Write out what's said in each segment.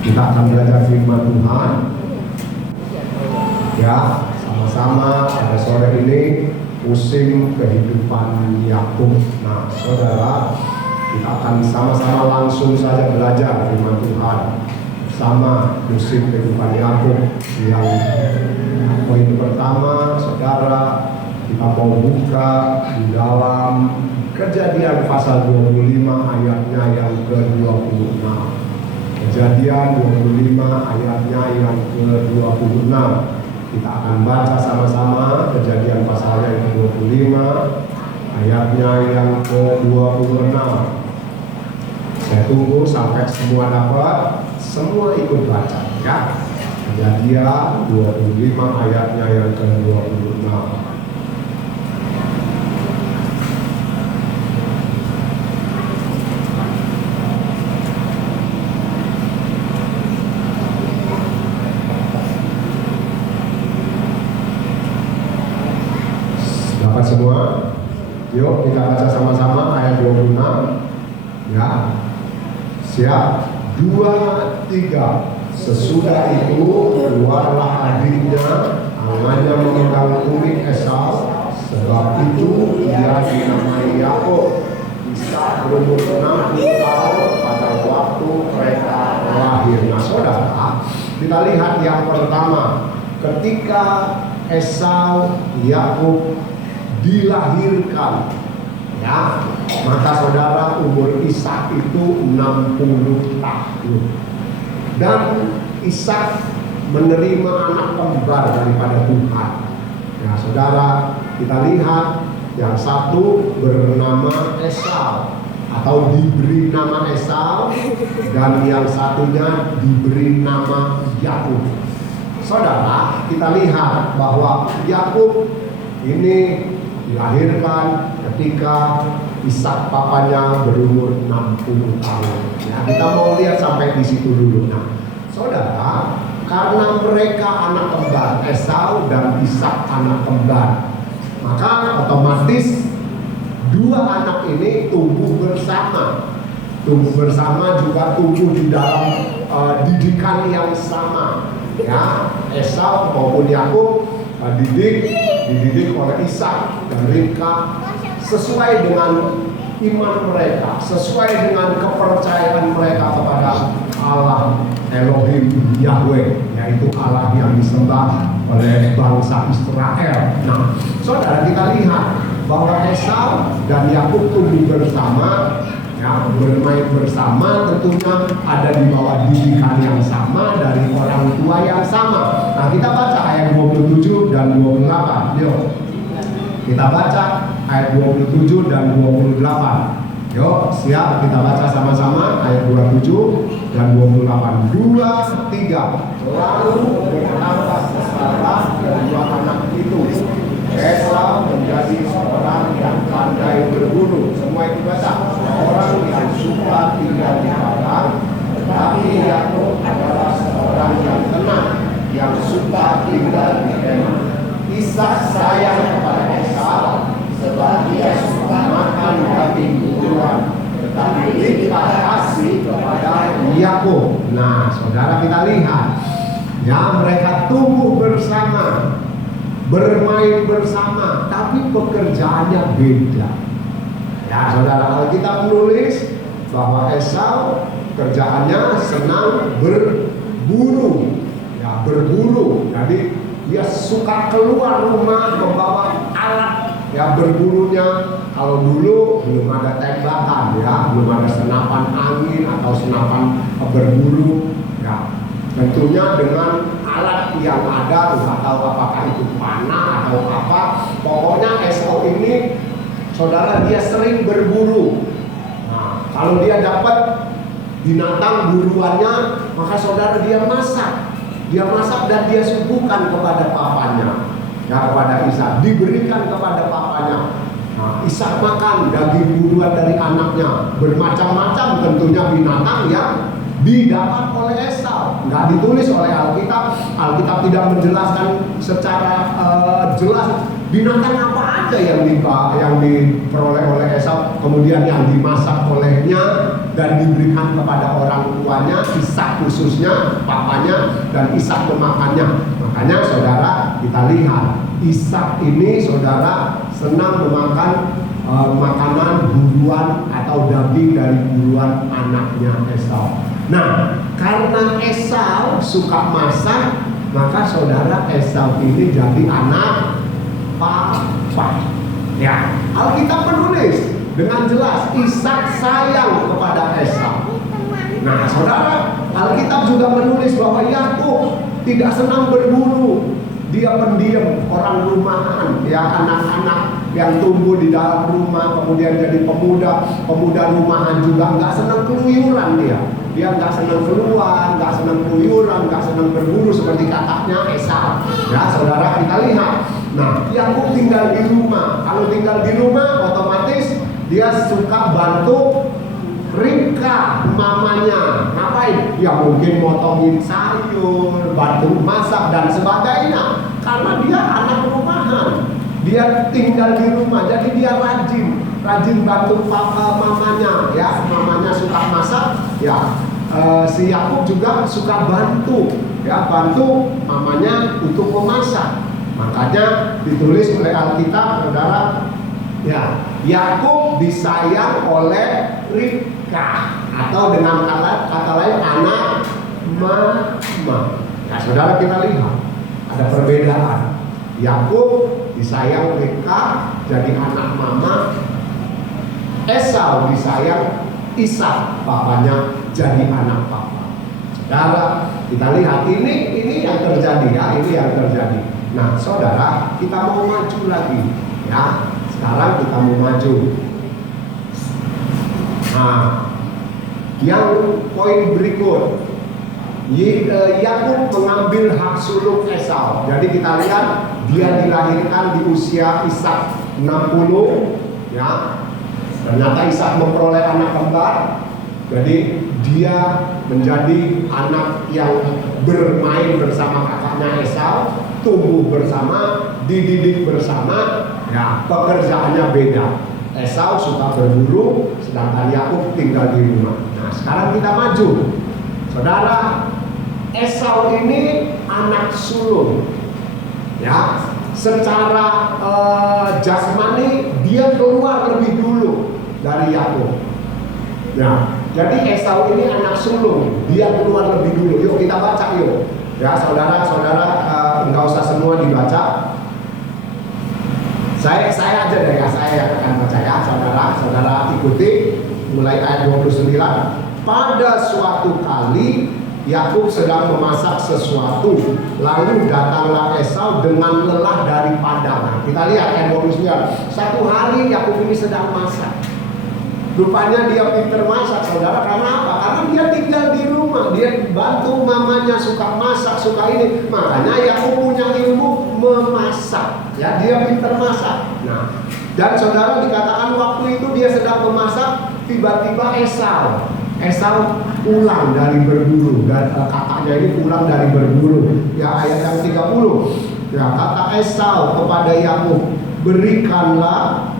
Kita akan belajar firman Tuhan. Ya, sama-sama pada sore ini musim kehidupan Yakub. Nah, saudara, kita akan sama-sama langsung saja belajar firman Tuhan sama musim kehidupan Yakub. Yang poin pertama, saudara, kita mau buka di dalam Kejadian pasal 25 ayatnya yang ke-26. Kejadian 25 ayatnya yang ke-26. Kita akan baca sama-sama Kejadian pasalnya yang ke-25 ayatnya yang ke-26. Saya tunggu sampai semua dapat, semua ikut baca ya. Kejadian 25 ayatnya yang ke-26. Dapat semua? Yuk kita baca sama-sama ayat 26 ya. Siap? 2, 3. Sesudah itu keluarlah adiknya, tangannya memegang tumit Esau, sebab itu ia dinamai Yakub. Ishak berumur 60 tahun pada waktu mereka lahir. Nah saudara, kita lihat yang pertama, ketika Esau Yakub dilahirkan ya, maka saudara umur Ishak itu 60 tahun dan Ishak menerima anak kembar daripada Tuhan ya saudara. Kita lihat yang satu bernama Esau atau diberi nama Esau, dan yang satunya diberi nama Yakub. Saudara, kita lihat bahwa Yakub ini dilahirkan ketika Ishak papanya berumur 60 tahun. Ya, kita mau lihat sampai di situ dulu. Nah, saudara, karena mereka anak kembar, Esau dan Ishak anak kembar, maka otomatis dua anak ini tumbuh bersama. Tumbuh bersama juga tumbuh di dalam didikan yang sama. Ya, Esau maupun Yakub dididik oleh Ishak dan Ribka sesuai dengan iman mereka, sesuai dengan kepercayaan mereka kepada Allah Elohim Yahweh, yaitu Allah yang disembah oleh bangsa Israel. Nah, saudara, kita lihat bahwa Esau dan Yakub tumbuh bersama, ya, bermain bersama, tentunya ada di bawah didikan yang sama dari orang tua yang sama. Nah, kita baca ayat 27 dan 28. Yuk, kita baca ayat 27 dan 28. Yuk, siap, kita baca sama-sama ayat 27 dan 28. 2, 3. Lalu bertambah sekarang kedua anak itu. Esau menjadi seorang yang pandai berburu. Semua itu baca. Orang yang suka tinggal di padang, tetapi Yakub adalah seorang yang tenang, yang suka tinggal di kemah. Ishak sayang kepada Esau, sebab dia suka makan daging buruan, tetapi Ribka kasih kepada Yakub. Nah, saudara, kita lihat ya, mereka tumbuh bersama, bermain bersama, tapi pekerjaannya beda. Ya, saudara, kalau kita menulis bahwa Esau kerjaannya senang berburu, ya, berburu. Jadi dia suka keluar rumah membawa alat, ya, berburunya. Kalau dulu belum ada tembakan, ya, belum ada senapan angin atau senapan berburu, ya, tentunya dengan alat yang ada, nggak tahu apakah itu panah atau apa. Pokoknya Esau ini, saudara, dia sering berburu. Nah, kalau dia dapat binatang buruannya, maka saudara dia masak. Dia masak dan dia suguhkan kepada papanya, ya, kepada Ishak, diberikan kepada papanya. Nah, Ishak makan daging buruan dari anaknya, bermacam-macam tentunya binatang yang didapat oleh Esau. Nggak ditulis oleh Alkitab. Alkitab tidak menjelaskan secara jelas binatang apa ada yang diperoleh oleh Esau, kemudian yang dimasak olehnya dan diberikan kepada orang tuanya, Ishak khususnya, papanya, dan Ishak memakannya. Makanya saudara, kita lihat Ishak ini saudara senang memakan makanan buruan atau daging dari buruan anaknya Esau. Nah, karena Esau suka masak, maka saudara, Esau ini jadi anak papa. Ya, Alkitab menulis dengan jelas Ishak sayang kepada Esau. Nah, saudara, Alkitab juga menulis bahwa Yakub tidak senang berburu. Dia pendiam, orang rumahan, ya, anak-anak yang tumbuh di dalam rumah, kemudian jadi pemuda rumahan juga nggak senang keluyuran dia nggak senang keluar, nggak senang keluyuran, nggak senang berburu seperti kakaknya Esau. Ya, saudara, kita lihat. Nah, Yakub tinggal di rumah. Kalau tinggal di rumah, otomatis dia suka bantu Ribka, mamanya. Ngapain? Ya mungkin motongin sayur, bantu masak dan sebagainya. Karena dia anak rumahan, dia tinggal di rumah, jadi dia rajin bantu mamanya. Ya, mamanya suka masak. Ya, si Yakub juga suka bantu mamanya untuk memasak. Makanya ditulis oleh Alkitab, saudara, ya, Yakub disayang oleh Ribka, atau dengan kata lain anak mama. Nah, saudara, kita lihat ada perbedaan. Yakub disayang Ribka, jadi anak mama. Esau disayang Ishak, papanya, jadi anak papa. Saudara, kita lihat ini yang terjadi, ya, ini yang terjadi. Nah, saudara, kita mau maju lagi, ya. Sekarang kita mau maju. Nah, yang poin berikut, Yakub mengambil hak sulung Esau. Jadi kita lihat dia dilahirkan di usia Ishak 60, ya. Ternyata Ishak memperoleh anak kembar. Jadi dia menjadi anak yang bermain bersama kakaknya Esau, tumbuh bersama, dididik bersama. Ya, pekerjaannya beda. Esau suka berburu, sedangkan Yakub tinggal di rumah. Nah, sekarang kita maju. Saudara, Esau ini anak sulung. Ya, secara jasmani dia keluar lebih dulu dari Yakub. Nah, jadi Esau ini anak sulung, dia keluar lebih dulu. Yuk kita baca yuk. Ya, saudara-saudara, enggak usah semua dibaca. Saya aja deh, ya, saya akan baca, ya, saudara ikuti mulai ayat 29. Pada suatu kali Yakub sedang memasak sesuatu, lalu datanglah Esau dengan lelah dari padang. Kita lihat ayat 29. Satu hari Yakub ini sedang masak. Rupanya dia pintar masak, saudara. Karena apa? Karena dia tinggal di rumah, dia bantu mamanya, suka masak, suka ini. Makanya Yakub punya ilmu memasak. Ya, dia pintar masak. Nah, dan saudara, dikatakan waktu itu dia sedang memasak, tiba-tiba Esau pulang dari berburu, dan kakaknya ini pulang dari berburu. Ya, ayat yang 30. Ya, kata Esau kepada Yakub, berikanlah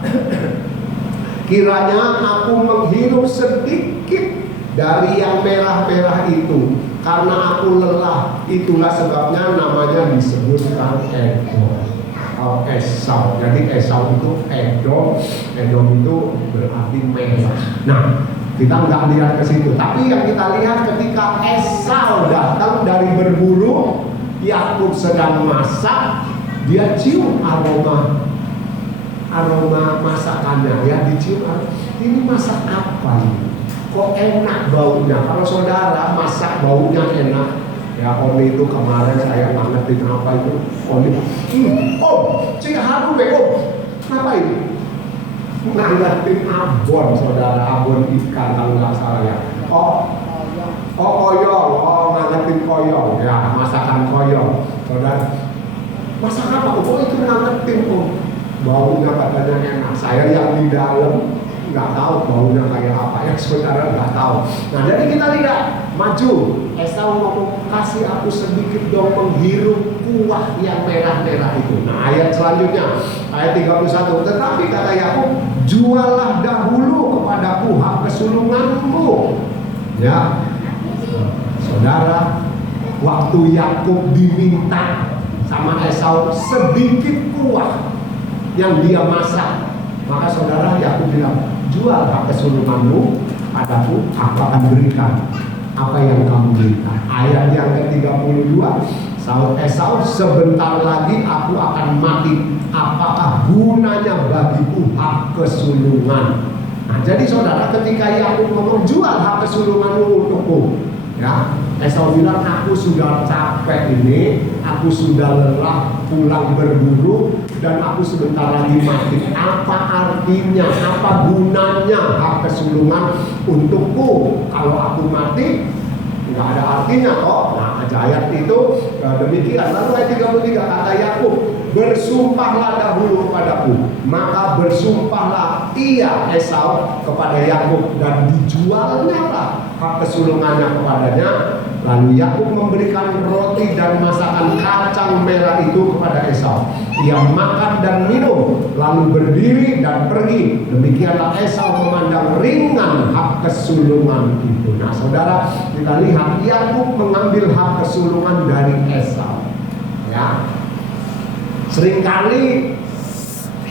kiranya aku menghirup sedikit dari yang merah-merah itu, karena aku lelah. Itulah sebabnya namanya disebutkan Edom. Esau. Jadi Esau itu Edom itu berarti merah. Nah, kita nggak lihat ke situ. Tapi yang kita lihat ketika Esau datang dari berburu, Yakub sedang masak, dia cium aroma masakannya, ya, dicium. Ini masak apa ini? Kok enak baunya? Kalau saudara masak baunya enak. Ya, Om itu kemarin saya ngerti apa itu. Om, harum Om. Ngapain? Ngangetin abon, saudara, abon ikan kalau nggak salah, ya. Koyong, ngangetin koyong, ya, masakan koyong, saudara. Masak apa? Oh, itu ngangetin, Om. Baunya katanya enak. Saya yang di dalam nggak tahu baunya kayak apa, yang saudara nggak tahu. Nah, jadi kita lihat maju. Esau ngomong, kasih aku sedikit dong menghirup kuah yang merah-merah itu. Nah, ayat selanjutnya, ayat 31. Tetapi kata Yakub, jualah dahulu kepadaku hak kesulunganmu. Ya, saudara, waktu Yakub diminta sama Esau sedikit kuah yang dia masak, maka saudara, Yakub bilang, jual hak kesulunganmu padaku, aku akan berikan apa yang kamu minta. Ayat yang ke-32, Saud Esau, sebentar lagi aku akan mati, apakah gunanya bagiku hak kesulungan? Nah, jadi saudara, ketika Yakub ngomong jual hak kesulunganmu untukku, ya, Esau bilang, aku sudah capek ini, aku sudah lelah pulang berburu, dan aku sebentar lagi mati. Apa artinya, apa gunanya hak kesulungan untukku? Kalau aku mati, nggak ada artinya kok. Nah, ayat itu demikian. Lalu ayat 33 kata Yakub, bersumpahlah dahulu kepadaku, maka bersumpahlah ia Esau kepada Yakub, dan dijualnya lah hak kesulungannya kepadanya. Lalu Yakub memberikan roti dan masakan kacang merah itu kepada Esau. Ia makan dan minum, lalu berdiri dan pergi. Demikianlah Esau memandang ringan hak kesulungan itu. Nah, saudara, kita lihat Yakub mengambil hak kesulungan dari Esau. Ya, seringkali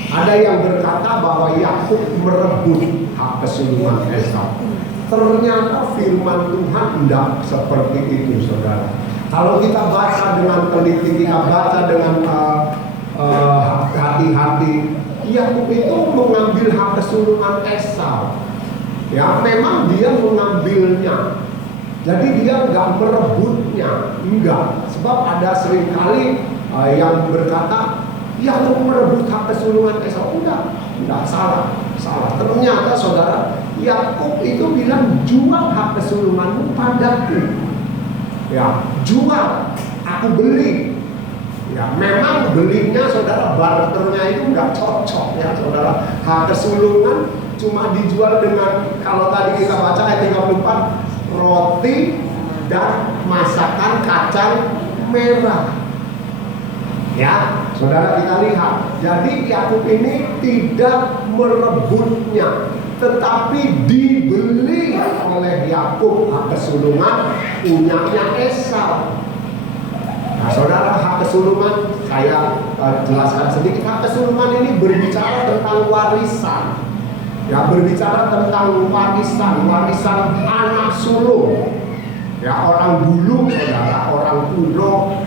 ada yang berkata bahwa Yakub merebut hak kesulungan Esau. Ternyata firman Tuhan tidak seperti itu, saudara. Kalau kita baca dengan teliti, kita baca dengan hati-hati, Yakub itu mengambil hak kesulungan Esau. Ya, memang dia mengambilnya. Jadi dia nggak merebutnya, enggak. Sebab ada seringkali yang berkata Yakub merebut hak kesulungan Esau. Enggak, salah. Ternyata saudara, Yakub itu bilang, jual hak kesulunganmu padaku. Ya, jual, aku beli. Ya, memang belinya saudara, barternya itu nggak cocok ya saudara. Hak kesulungan cuma dijual dengan, kalau tadi kita baca ayat 34, roti dan masakan kacang merah. Ya, saudara, kita lihat. Jadi Yakub ini tidak merebutnya, tetapi dibeli oleh Yakub hak kesulungan punyanya Esau. Nah, saudara, hak kesulungan saya jelaskan sedikit. Hak kesulungan ini berbicara tentang warisan. Ya, berbicara tentang warisan anak sulung. Ya, orang dulu saudara, orang kuno,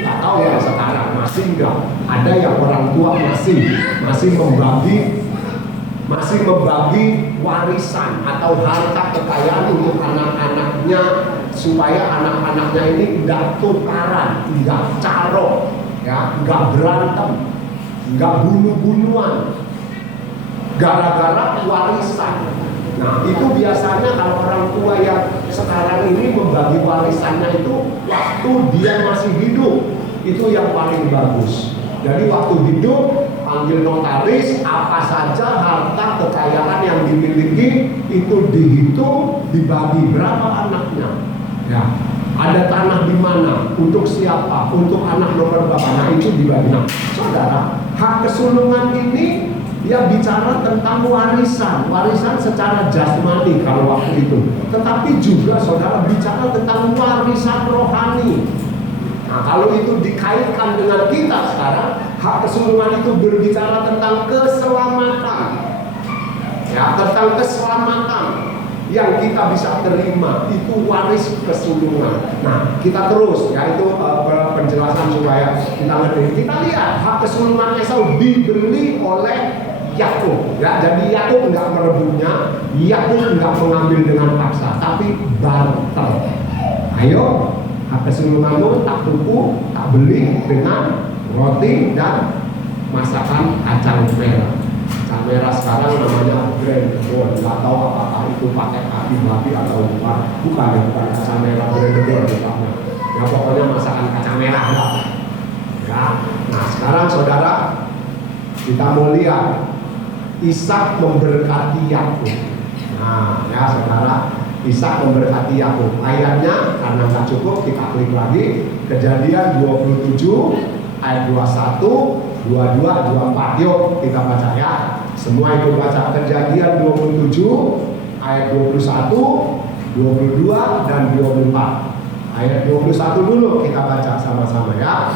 nggak tahu ya sekarang masih enggak. Ada yang orang tua masih membagi warisan atau harta kekayaan untuk anak-anaknya, supaya anak-anaknya ini tidak tukaran, tidak carok, ya, nggak berantem, nggak bunuh-bunuhan gara-gara warisan. Nah, itu biasanya kalau orang tua yang sekarang ini membagi warisannya itu waktu dia masih hidup, itu yang paling bagus. Jadi waktu hidup panggil notaris, apa saja harta kekayaan yang dimiliki itu dihitung, dibagi berapa anaknya. Ya, ada tanah di mana, untuk siapa, untuk anak nomor berapa, nah itu dibagi. Nah, saudara, hak kesulungan ini dia bicara tentang warisan secara jasmani kalau waktu itu, tetapi juga saudara bicara tentang warisan rohani. Nah, kalau itu dikaitkan dengan kita sekarang, hak kesulungan itu berbicara tentang keselamatan. Ya, tentang keselamatan yang kita bisa terima, itu waris kesulungan. Nah, kita terus, ya, itu penjelasan supaya kita ngerti. Kita lihat hak kesulungan Esau dibeli oleh Yakub. Ya, jadi Yakub nggak merebutnya, Yakub nggak mengambil dengan paksa, tapi barter. Ayo, hak kesulunganmu tak tuku, tak beli dengan roti dan masakan kacang merah. Kacang merah sekarang namanya Brandon. Nggak tahu apakah itu pakai kaki babi atau bukan. Bukan kacang merah Brandon bukannya. Ya, pokoknya masakan kacang merah lah. Ya. Nah, sekarang saudara, kita mau lihat Ishak memberkati Yakub. Nah, ya saudara, Ishak memberkati Yakub. Ayatnya karena nggak cukup, kita klik lagi. Kejadian 27 ayat 21, 22, 24. Yuk kita baca ya. Semua ikut baca. Kejadian 27 ayat 21, 22 dan 24. Ayat 21 dulu kita baca sama-sama ya.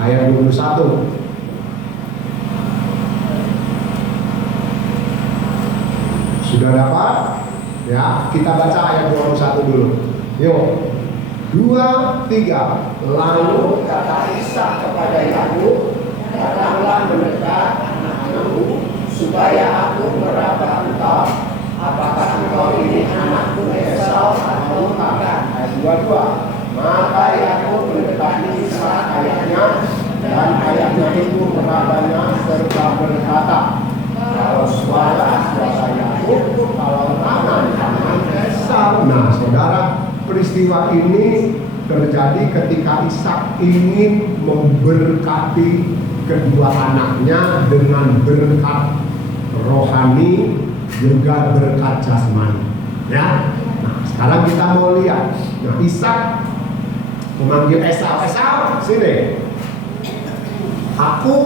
Ayat 21. Sudah dapat? Ya, kita baca ayat 21 dulu. Yuk. 2, 3. Lalu kata Ishak kepada Yakub, datanglah mendekat anak-anakku, supaya aku meraba engkau. Apakah engkau ini anakku Esau atau bukan? Ayat 22. Maka Yakub mendekati Ishak ayahnya, dan ayahnya itu merabanya serta berkata, kalau suara Yakub, kalau tangan Esau. Nah, saudara, peristiwa ini terjadi ketika Ishak ingin memberkati kedua anaknya dengan berkat rohani juga berkat jasmani. Ya. Nah, sekarang kita mau lihat. Nah, Ishak memanggil Esau. Esau, sini. Aku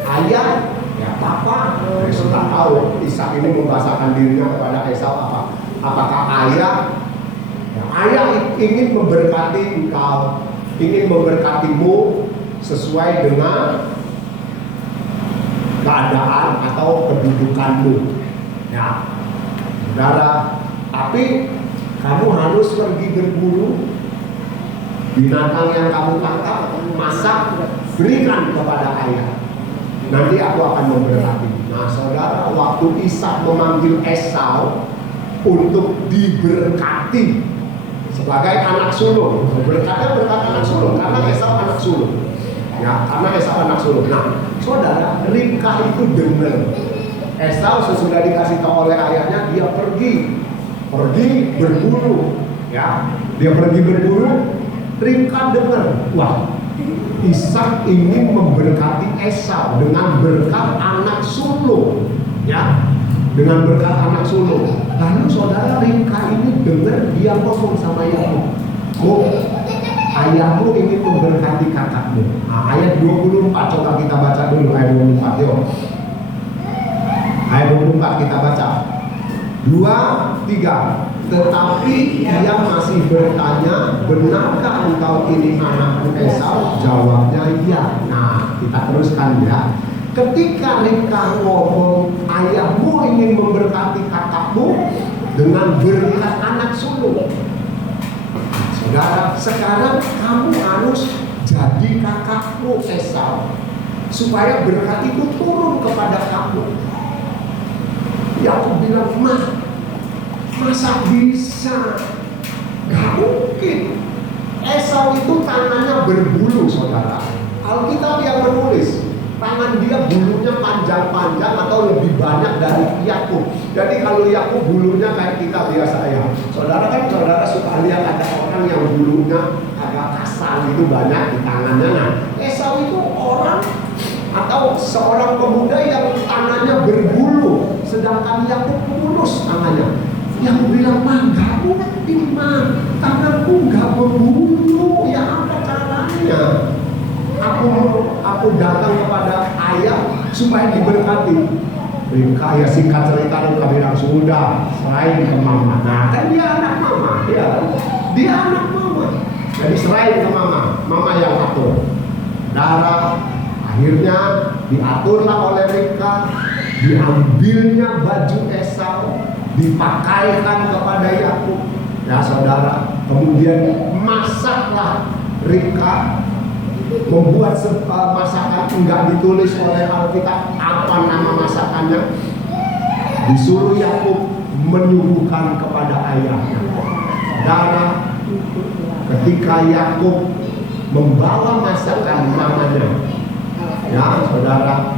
ayah, ya papa. Sudah tahu Ishak ini membahasakan dirinya kepada Esau apa? Apakah ayah? Ya, ayah ingin memberkati engkau, ingin memberkatimu sesuai dengan keadaan atau kedudukanmu. Ya, saudara, tapi kamu harus pergi berburu. Binatang yang kamu tangkap, masak, berikan kepada ayah. Nanti aku akan memberkati. Nah, saudara, waktu Ishak memanggil Esau untuk diberkati sebagai anak sulung, berkatnya berkat anak sulung, karena Esau anak sulung. Ya, karena Esau anak sulung. Nah, saudara, Ribka itu dengar. Esau sesudah dikasih tahu oleh ayahnya, dia pergi berburu. Ya, dia pergi berburu. Ribka dengar, wah, Ishak ingin memberkati Esau dengan berkat anak sulung. Ya, dengan berkat anak sulung. Lalu saudara, Ribka ini dengar, dia ngomong sama Yakub, oh, ayahmu ingin memberkati kakakmu. Nah, ayat 24 coba kita baca dulu, ayat 24 yuk. Ayat 24 kita baca. 2, 3. Tetapi dia masih bertanya, benarkah engkau ini anakku Esau? Jawabnya iya. Nah, kita teruskan ya. Ketika Ribka ngomong, ayahmu ingin memberkati kakakmu dengan berkat anak sulung. Saudara, sekarang kamu harus jadi kakakmu Esau, supaya berkat itu turun kepada kamu. Yakub bilang, masa bisa? Gak mungkin. Esau itu tangannya berbulu, saudara. Alkitab yang menulis, tangan dia bulunya panjang-panjang atau lebih banyak dari Yakub. Jadi kalau Yakub bulunya kayak kita biasa ya. Saudara kan, saudara suka lihat ada orang yang bulunya agak kasar gitu banyak di tangannya. Nah, Esau itu orang atau seorang pemuda yang tangannya berbulu, sedangkan Yakub mulus tangannya. Yakub bilang, gak mungkin, tanganku gak berbulu, ya apa caranya? Aku datang kepada ayah supaya diberkati. Ribka ya singkat cerita, Ribka bilang, sudah, serahin ke mama. Nah, kan dia anak mama, dia anak mama. Jadi serahin ke mama yang atur. Darah. Akhirnya diaturlah oleh Ribka, diambilnya baju Esau, dipakaikan kepada Yakub. Ya saudara, kemudian masaklah Ribka, membuat masakan, enggak ditulis oleh Alkitab apa nama masakannya. Disuruh Yakub menyuguhkan kepada ayahnya. Saudara, ketika Yakub membawa masakan namanya, ya saudara,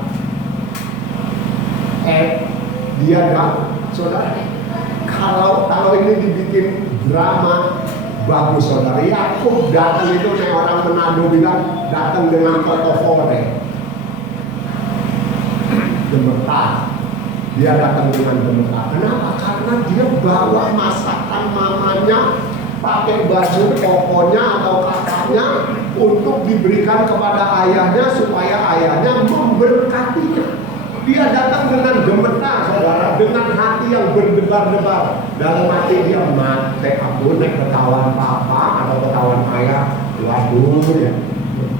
dia gak, saudara, kalau ini dibikin drama bagus, saudara. Yakub datang itu kayak orang Manado bilang, datang dengan potofore, gemetar. Dia datang dengan gemetar. Kenapa? Karena dia bawa masakan mamanya, pakai baju kokonya atau kakaknya untuk diberikan kepada ayahnya supaya ayahnya memberkatinya. Dia datang dengan gemetar, saudara, dengan hati yang berdebar-debar. Dalam hati dia, mati aku naik ketahuan papa atau ketahuan ayah. Waduh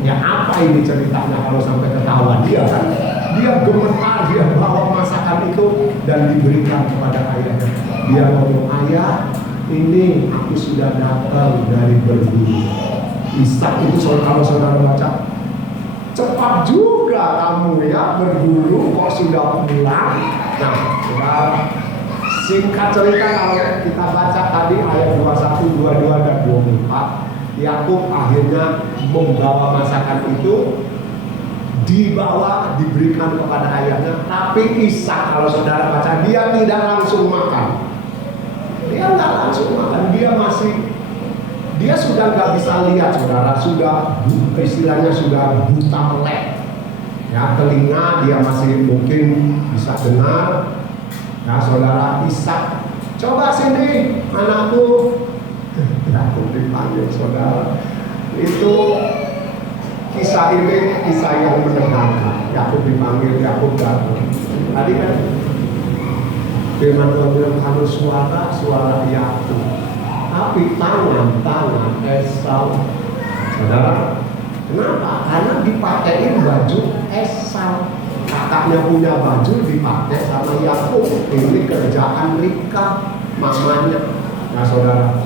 ya apa ini ceritanya kalau sampai ketahuan dia kan? Dia gemetar, dia bawa masakan itu dan diberikan kepada ayahnya. Dia ngomong, ayah, ini aku sudah datang dari berburu. Ishak itu kalau saudara baca, cepat juga kamu ya berburu kok sudah pulang. Nah, saudara, singkat cerita kalau kita baca tadi ayat 21, 22 dan 24, Yakub akhirnya membawa masakan itu, diberikan kepada ayahnya. Tapi Ishak kalau saudara baca, dia tidak langsung makan. Dia nggak langsung makan, dia sudah nggak bisa lihat, saudara, sudah istilahnya sudah buta melek. Ya, telinga dia masih mungkin bisa dengar. Ya, saudara, Ishak, coba sini anakku. Yakub dipanggil, saudara. Itu kisah ini kisah yang menegangkan. Yakub dipanggil, Yakub datang. Tadi kan firman Tuhan bilang kalau suara Yakub, tapi tangan Esau. Saudara, kenapa? Karena dipakein baju Esau. Kakaknya punya baju dipakai sama Yakub. Ini kerjaan Ribka, mamanya. Nah, saudara,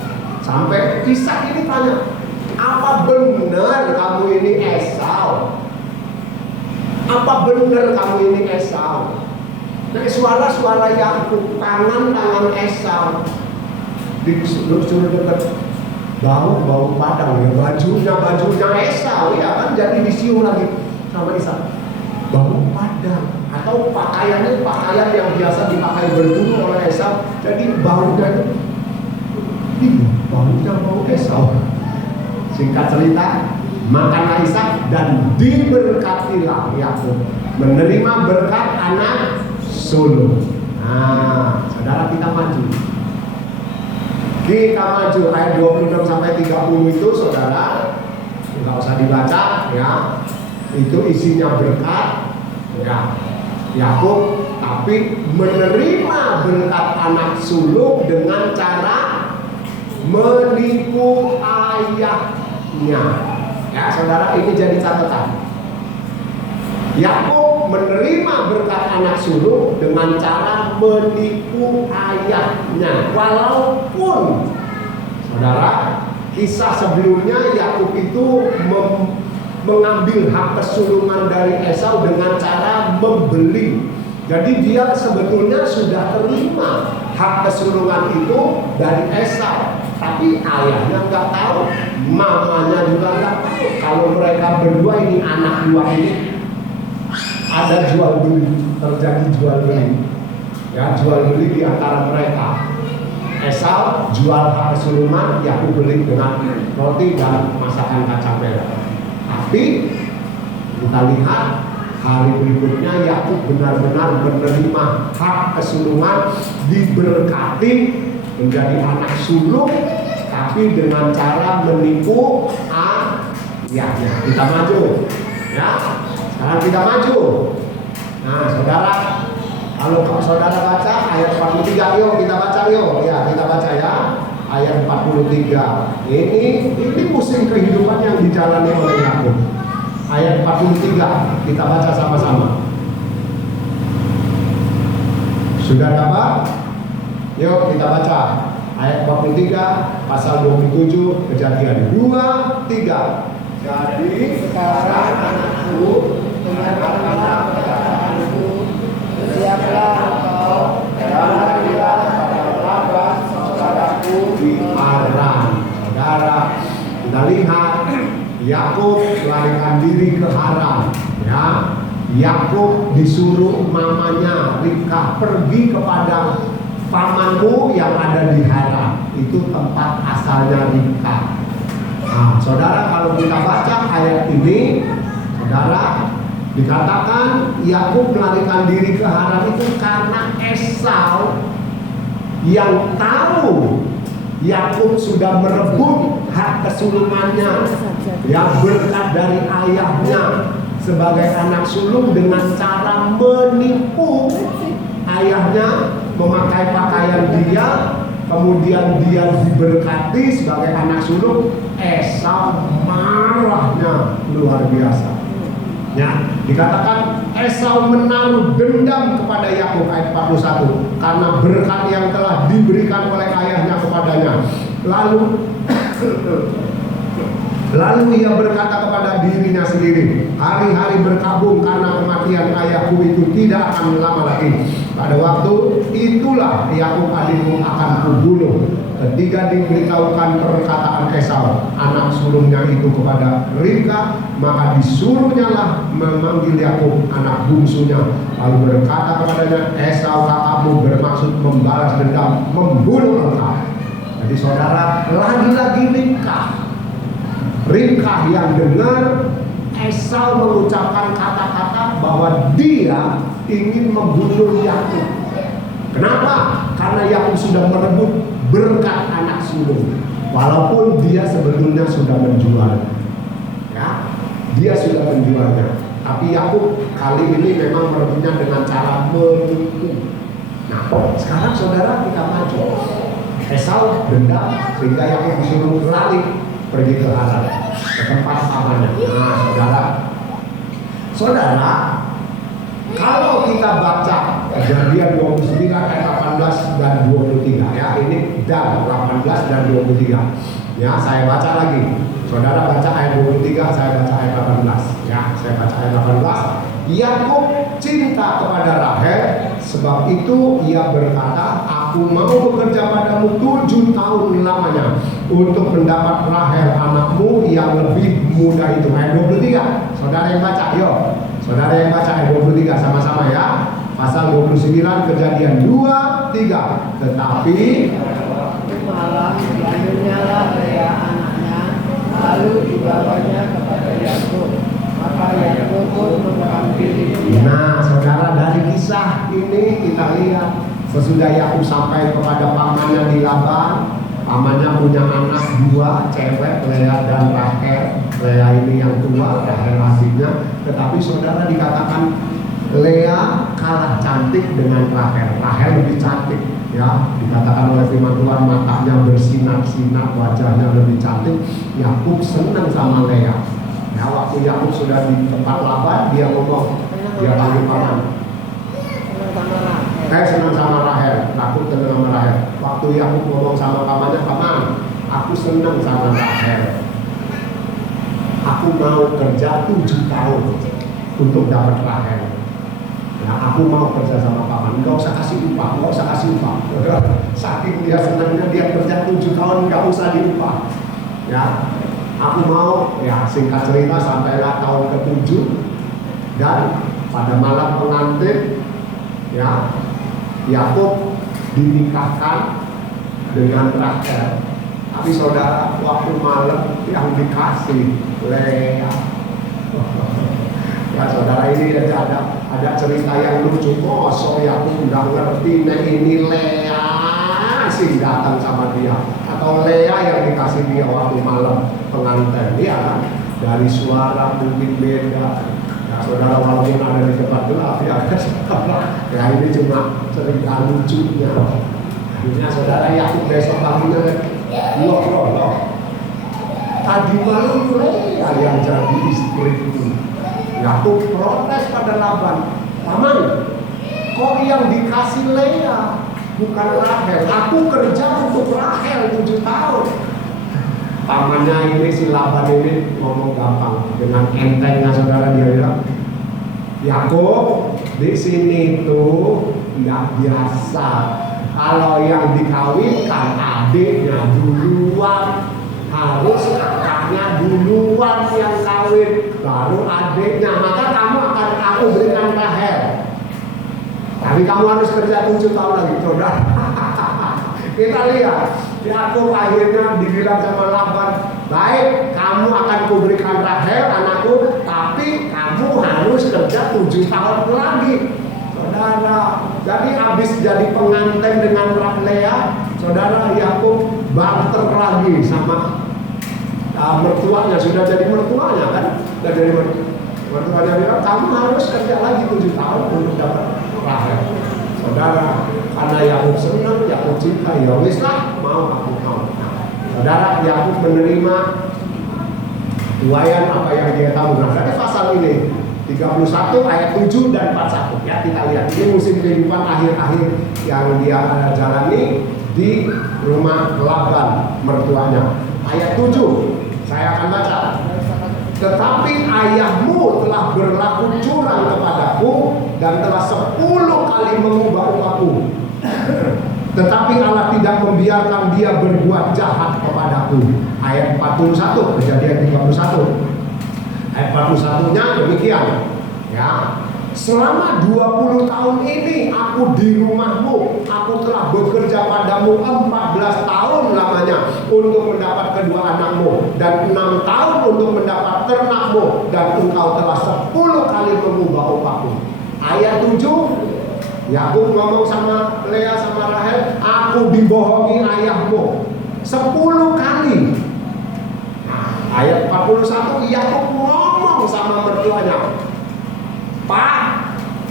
sampai kisah ini tanya, apa benar kamu ini Esau? Apa benar kamu ini Esau? Nah, suara-suara Yakub, tangan Esau. Disuruh dekat, bau padang ya, bajunya Esau ya kan, jadi disium lagi sama Ishak. Bau padang atau pakaian yang biasa dipakai berburu oleh Esau, jadi baunya itu bau Esau. Singkat cerita, makanlah Ishak dan diberkatilah Yakub, menerima berkat anak sulung. Nah, saudara, kita maju ayat 26 sampai 30 itu, saudara, nggak usah dibaca ya. Itu isinya berkat ya Yakub, tapi menerima berkat anak sulung dengan cara menipu ayahnya. Ya, saudara, ini jadi catatan. Yakub menerima berkat anak sulung dengan cara menipu ayahnya. Walaupun, saudara, kisah sebelumnya Yakub itu mengambil hak kesulungan dari Esau dengan cara membeli. Jadi dia sebetulnya sudah terima hak kesulungan itu dari Esau, tapi ayahnya nggak tahu, mamanya juga nggak tahu. Kalau mereka berdua ini, anak dua ini, ada jual beli, terjadi jual beli, ya, jual beli di antara mereka. Esau jual hak kesulungan, Yakub beli dengan roti dan masakan kacang merah. Tapi kita lihat hari berikutnya Yakub benar-benar menerima hak kesulungan, diberkati menjadi anak sulung, tapi dengan cara menipu ayahnya. Kita maju, ya. Sekarang kita maju. Nah, saudara, kalau saudara baca ayat 43, yuk kita baca yuk. Ya, kita baca ya. Ayat 43. Ini musim kehidupan yang dijalani oleh Yakub. Ayat 43, kita baca sama-sama. Sudah dapat? Yuk kita baca. Ayat 43, pasal 27, Kejadian 2, 3. Jadi sekarang anakku, dengarkanlah perkataanku, bersiaplah engkau dan larilah pada Laban saudaraku di Haran. Saudara, kita lihat Yakub melarikan diri ke Haran. Ya, Yakub disuruh mamanya Ribka, pergi kepada pamanmu yang ada di Haran. Itu tempat asalnya Ribka. Nah, saudara, kalau kita baca ayat ini, saudara, Dikatakan Yakub melarikan diri ke Haran itu karena Esau yang tahu Yakub sudah merebut hak kesulungannya, yang berkat dari ayahnya sebagai anak sulung dengan cara menipu ayahnya memakai pakaian dia, kemudian dia diberkati sebagai anak sulung. Esau marahnya luar biasa. Ya, dikatakan Esau menaruh dendam kepada Yakub ayat 41 karena berkat yang telah diberikan oleh ayahnya kepadanya. Lalu ia berkata kepada dirinya sendiri, hari-hari berkabung karena kematian ayahku itu tidak akan lama lagi. Pada waktu itulah Yakub adikku akan kubunuh. Ketika diberitahukan perkataan Esau anak sulungnya itu kepada Ribka, maka disuruhnyalah memanggil Yakub anak bungsunya, lalu berkata kepadanya, Esau kakakmu bermaksud membalas dendam, membunuh engkau. Jadi saudara, lagi-lagi Ribka yang dengar Esau mengucapkan kata-kata bahwa dia ingin membunuh Yakub. Kenapa? Karena Yakub sudah merebut berkat anak sulung, walaupun dia sebetulnya sudah menjual. Ya, dia sudah menjualnya. Tapi Yakub kali ini memang merebutnya dengan cara menipu. Nah, sekarang saudara kita maju. Esau dendam sehingga Yakub disuruh lari pergi ke Haran, ke tempat pamannya. Nah, saudara, kalau kita baca Kejadian 29 ayat 18 dan 23 ya, ini dan 18 dan 23 ya, saya baca lagi. Saudara baca ayat 23, saya baca ayat 18 ya, saya baca ayat 18. Yakub cinta kepada Rahel, sebab itu ia berkata, aku mau bekerja padamu 7 tahun lamanya untuk mendapat Rahel anakmu yang lebih muda itu. Ayat 23, saudara yang baca, yuk. Saudara yang baca ayat 23 sama-sama ya. Pasal 29 Kejadian 2, 3. Tetapi malam diambilnyalah Lea anaknya, lalu dibawanya kepada Yakub. Maka Yakub pun mengambil dia. Nah, saudara, dari kisah ini kita lihat sesudah Yakub sampai kepada pamannya di Laban, pamannya punya anak 2 cewek, Lea dan Rahel. Lea ini yang tua, Rahel adiknya. Tetapi saudara, dikatakan Lea kalah cantik dengan Rahel. Rahel lebih cantik ya, dikatakan oleh firman Tuhan matanya bersinar-sinar, wajahnya lebih cantik. Yakub senang sama Lea. Ya, waktu Yakub sudah di tempat Laban, dia ngomong, dia panggil paman, senang sama Rahel, Yakub senang sama Rahel. Waktu Yakub ngomong sama pamannya, paman, aku senang sama Rahel. Aku mau kerja 7 tahun untuk dapat Rahel. Nah, aku mau kerja sama paman, nggak usah kasih upah, nggak usah kasih upah. Saking dia senangnya, dia kerja 7 tahun nggak usah diupah. Ya, aku mau, ya singkat cerita sampailah tahun ke-7 dan pada malam pengantin, ya Yakub dinikahkan dengan Rahel. Tapi saudara, waktu malam yang dikasih Lea. Ya saudara, ini ada cerita yang lucu. Kosong Yakub udah ngerti, nah ini Lea sih datang sama dia, atau Lea yang dikasih dia waktu malam pengantin. Ya kan, dari suara mungkin beda. Ya saudara, walaupun ada di tempat gelap ya, ya ini cuma cerita lucunya. Akhirnya saudara, Yakub besok paginya, loh, tadi malam Lea yang jadi istri itu. Yakub protes pada Laban, paman, kok yang dikasih Lea bukan Rahel? Aku kerja untuk Rahel 7 tahun. Pamannya ini, si Laban ini ngomong gampang, dengan entengnya saudara, dia bilang, Yakub, di sini tuh nggak biasa. Kalau yang dikawinkan adiknya duluan, harus kakaknya duluan yang kawin, baru adiknya. Maka kamu akan aku berikan Rahel. Tapi kamu harus kerja 7 tahun lagi, saudara. Kita lihat, Yakub akhirnya dibilang sama Laban, baik, kamu akan kuberikan Rahel anakku, tapi kamu harus kerja kerja 7 tahun lagi. Saudara, jadi habis jadi pengantin dengan Lea, saudara Yakub barter lagi sama mertuanya, sudah jadi mertuanya kan? Sudah jadi mertuanya bilang, kamu harus kerja lagi 7 tahun untuk dapat Rahel. Saudara, karena Yakub senang, Yakub cinta, ya wis lah, mau aku mau. Saudara, Yakub menerima tuayan apa yang dia tahu. Nah, dari pasal ini 31 ayat 7 dan 41 ya, kita lihat ini musim kehidupan akhir-akhir yang dia jalani di rumah Laban mertuanya. Ayat 7 saya akan baca. Tetapi ayahmu telah berlaku curang kepadaku dan telah 10 kali mengubah upahku. Tetapi Allah tidak membiarkan dia berbuat jahat kepadaku. Ayat 41, Kejadian 31. Ayat 41-nya demikian. Ya. Selama 20 tahun ini aku di rumahmu, aku telah bekerja padamu 14 tahun lamanya untuk mendapat kedua anakmu dan 6 tahun untuk mendapat ternakmu, dan engkau telah 10 kali mengubah upahku. Ayat 7, Yakub ngomong sama Lea sama Rahel, aku dibohongi ayahmu 10 kali. Nah, ayat 41, Yakub ngomong sama mertuanya, Pak,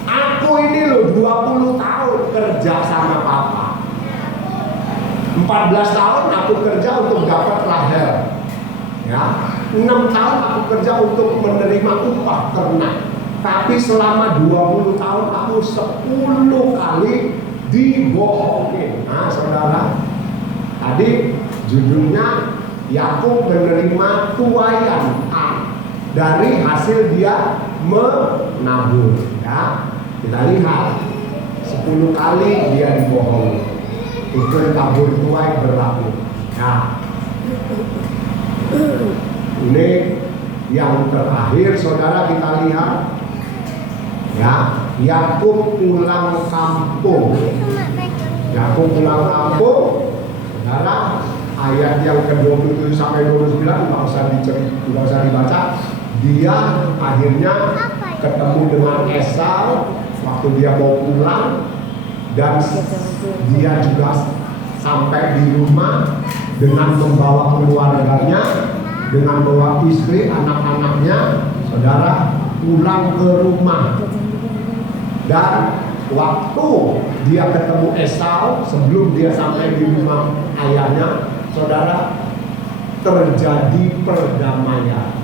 aku ini loh 20 tahun kerja sama papa. 14 tahun aku kerja untuk dapat Rahel. Ya, 6 tahun aku kerja untuk menerima upah ternak. Tapi selama 20 tahun aku 10 kali dibohongin. Nah, saudara, tadi judulnya Yakub menerima tuayan dari hasil dia menabur. Ya, kita lihat 10 kali dia dibohongi. Itu tabur tuai berlaku. Nah, ini yang terakhir, saudara, kita lihat. Ya, Yakub pulang kampung. Yakub pulang kampung. Saudara, ayat yang ke-27 sampai 29 nggak usah dibaca. Dia akhirnya ketemu dengan Esau waktu dia mau pulang, dan dia juga sampai di rumah dengan membawa keluarganya, dengan membawa istri, anak-anaknya. Saudara, pulang ke rumah. Dan waktu dia ketemu Esau, sebelum dia sampai di rumah ayahnya, saudara, terjadi perdamaian.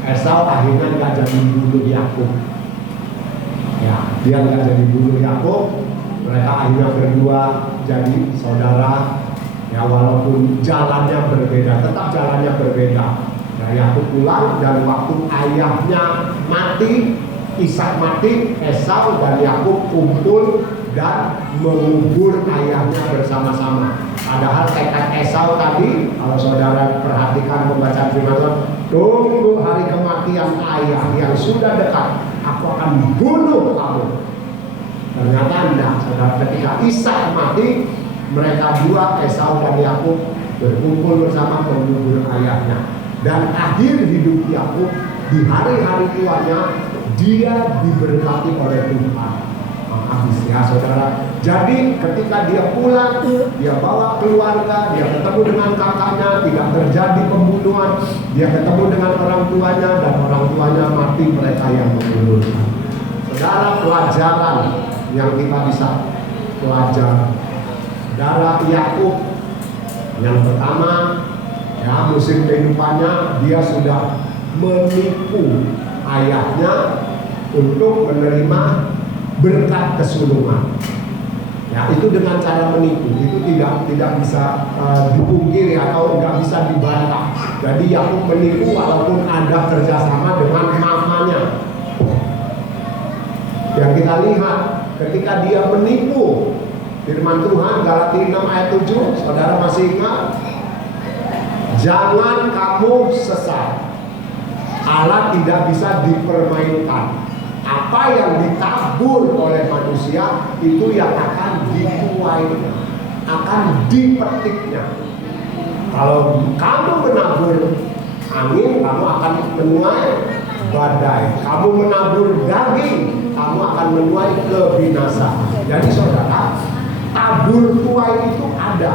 Esau akhirnya nggak jadi bunuh Yakub. Ya, dia nggak jadi bunuh Yakub. Mereka akhirnya berdua jadi saudara. Ya, walaupun jalannya berbeda, tetap jalannya berbeda. Nah, Yakub pulang, dan waktu ayahnya mati, Ishak mati, Esau dan Yakub kumpul dan mengubur ayahnya bersama-sama. Padahal tekad Esau tadi, kalau saudara perhatikan pembacaan firman Tuhan, tunggu hari kematian ayah yang sudah dekat, aku akan bunuh kamu. Ternyata tidak, saudara. Ketika Ishak mati, mereka dua, Esau dan Yakub, berkumpul bersama mengubur ayahnya. Dan akhir hidup Yakub, di hari-hari tuanya, dia diberkati oleh Tuhan. Habis ya, saudara. Jadi ketika dia pulang, dia bawa keluarga, dia ketemu dengan kakaknya, tidak terjadi pembunuhan, dia ketemu dengan orang tuanya, dan orang tuanya mati, mereka yang membunuh. Saudara, pelajaran yang kita bisa pelajari. Saudara, Yakub yang pertama, ya, musim kehidupannya dia sudah menipu ayahnya untuk menerima berkat kesulungan. Ya, itu dengan cara menipu, itu tidak bisa dipungkiri atau nggak bisa dibantah. Jadi Yakub menipu walaupun ada kerjasama dengan mamanya. Yang kita lihat ketika dia menipu, firman Tuhan Galatia 6 ayat 7, saudara masih ingat? Jangan kamu sesat. Allah tidak bisa dipermainkan. Apa yang ditabur oleh manusia itu yang akan dituainya, akan dipetiknya. Kalau kamu menabur angin, kamu akan menuai badai. Kamu menabur daging, kamu akan menuai kebinasaan. Jadi saudara, tabur tuai itu ada.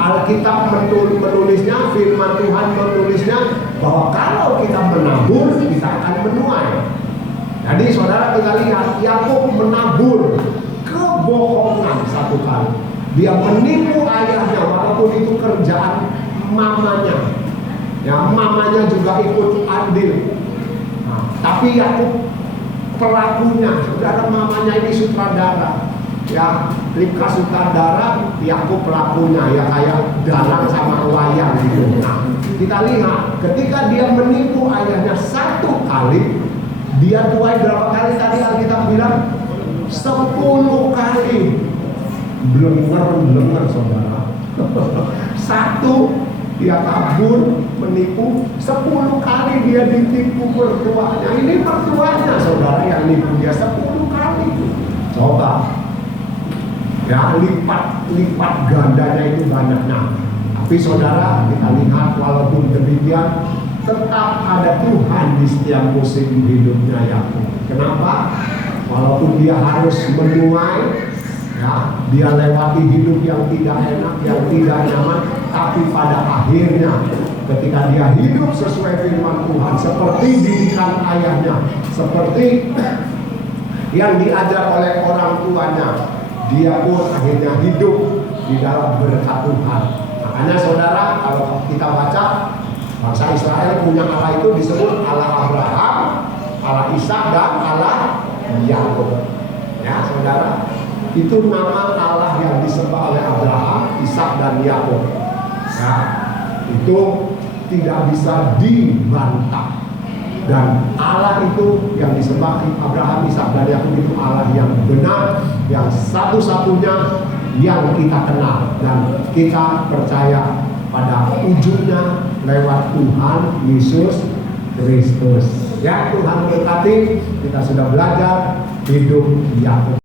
Alkitab menulisnya, firman Tuhan menulisnya bahwa kalau kita menabur, kita akan menuai. Jadi saudara, kita lihat Yakub menabur kebohongan satu kali. Dia menipu ayahnya walaupun itu kerjaan mamanya. Ya, mamanya juga ikut andil. Nah, tapi Yakub pelakunya, saudara, mamanya ini sutradara. Ya, Ribka sutradara, Yakub pelakunya, ya kayak dalang sama wayang gitu. Nah, kita lihat ketika dia menipu ayahnya satu kali, dia tuai berapa kali tadi Alkitab bilang? 10 kali. Blenger saudara. Satu, dia kabur, menipu. 10 kali dia ditipu mertuanya. Ini mertuanya saudara yang nipu dia 10 kali. Coba. Ya, lipat gandanya itu banyaknya. Tapi saudara, kita lihat walaupun demikian, tetap ada Tuhan di setiap musim hidupnya Yakub. Kenapa? Walaupun dia harus menuai, ya, dia lewati hidup yang tidak enak, yang tidak nyaman, tapi pada akhirnya ketika dia hidup sesuai firman Tuhan, seperti didikan ayahnya, seperti yang diajar oleh orang tuanya, dia pun akhirnya hidup di dalam berkat Tuhan. Makanya saudara, kalau kita baca, bangsa Israel punya Allah itu disebut Allah Abraham, Allah Ishak, dan Allah Yakub. Ya saudara, itu nama Allah yang disembah oleh Abraham, Ishak, dan Yakub. Ya, itu tidak bisa dibantah. Dan Allah itu yang disembah Abraham, Ishak, dan Yakub itu Allah yang benar, yang satu-satunya yang kita kenal dan kita percaya pada ujungnya lewat Tuhan Yesus Kristus. Ya, Tuhan berkati, kita sudah belajar hidup Yakub.